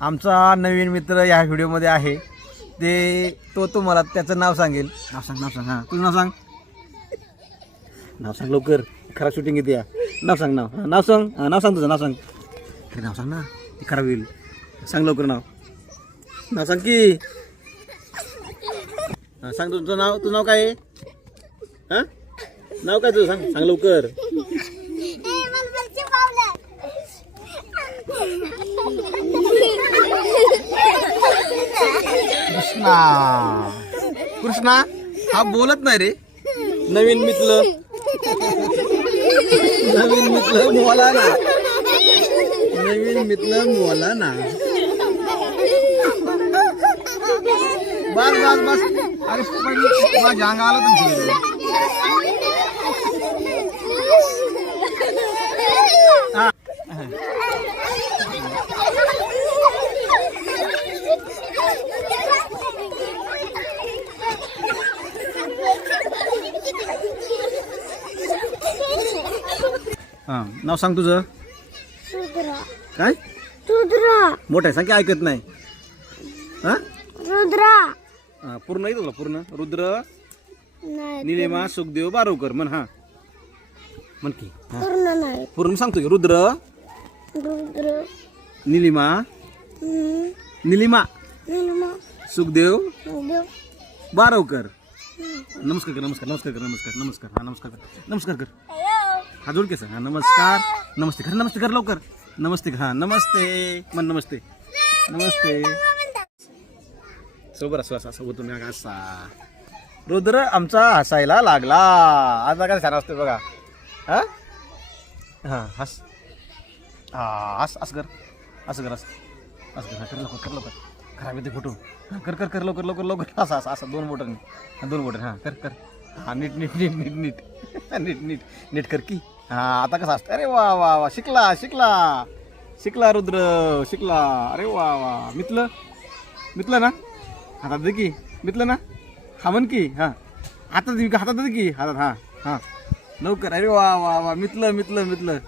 आमचा नवीन मित्र या व्हिडिओमध्ये आहे. तो तुम्हाला त्याचं नाव सांगेल. नाव सांग हां तुझं नाव सांग. नाव सांग लवकर, खरा शूटिंग येते या. नाव सांग नाव सांग तुझं नाव सांग. अरे नाव सांग ना, ती खराब होईल. सांग लवकर नाव सांग की. सांग तुझं नाव काय आहे? हां नाव काय तुझं सांग लवकर. कृष्णा हा बोलत नाही रे. नवीन मित्र बोला ना. बस अरे माझ्या अंग आलं तुमचं. हां नाव सांग तुझं. काय मोठं आहे सांग की, ऐकत नाही. हां पूर्ण येतो तुला पूर्ण. रुद्र निलिमा सुखदेव बारोकर म्हण. हां म्हण की. पूर्ण सांगतो की. रुद्र निलिमा सुखदेव बारोकर. नमस्कार कर. हा नमस्कार कर. हा जोड केस. हा नमस्कार. नमस्ते कर लवकर. नमस्ते. हा नमस्ते म्हण. नमस्ते सोबत असं होतो मी असा. रुद्र आमचा हसायला लागला. आज काय छान असतो बघा. हा हस. असं कर. हा कर लवकर. खराब येते फोटो. कर लवकर. असं दोन बोटं. हा कर. हा नीट कर की. हा आता कसं असतं. अरे वा शिकला रुद्र शिकला. अरे वा मितलं ना. हातात दे की. मितलं ना. हा म्हण की. हा हातात दे की. हातात. हा लवकर. अरे वा मितलं नवीन मित्र.